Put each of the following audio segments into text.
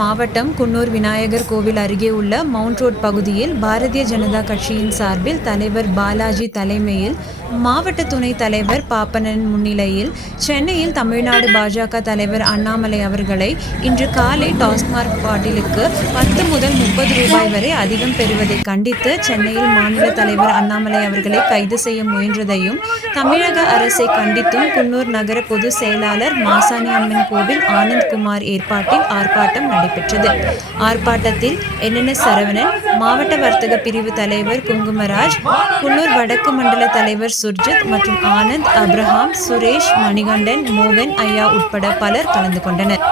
மாவட்டம் குன்னூர் விநாயகர் கோவில் அருகே உள்ள மவுண்ட் ரோட் பகுதியில் பாரதிய ஜனதா கட்சியின் சார்பில் தலைவர் பாலாஜி தலைமையில் மாவட்ட துணைத் தலைவர் பாப்பனன் முன்னிலையில் சென்னையில் தமிழ்நாடு பாஜக தலைவர் அண்ணாமலை அவர்களை இன்று காலை டாஸ்மாக் பாட்டிலுக்கு 10 முதல் 30 ரூபாய் வரை அதிகம் பெறுவதை கண்டித்து சென்னையில் மாநில தலைவர் அண்ணாமலை அவர்களை கைது செய்ய முயன்றதையும் தமிழக அரசை கண்டித்தும் குன்னூர் நகர பொதுச் செயலாளர் மாசாணி அம்மன் கோவில் ஆனந்த்குமார் ஏற்பாட்டில் ஆர்ப்பாட்டம் நடைபெற்றது. ஆர்ப்பாட்டத்தில் NNS சரவணன், மாவட்ட வர்த்தக பிரிவு தலைவர் குங்குமராஜ், குன்னூர் வடக்கு மண்டல தலைவர் சுர்ஜித் மற்றும் ஆனந்த், அப்ரஹாம், சுரேஷ், மணிகண்டன், மோகன் ஐயா உட்பட பலர் கலந்து கொண்டனர்.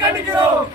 கண்டிக்கிறோம்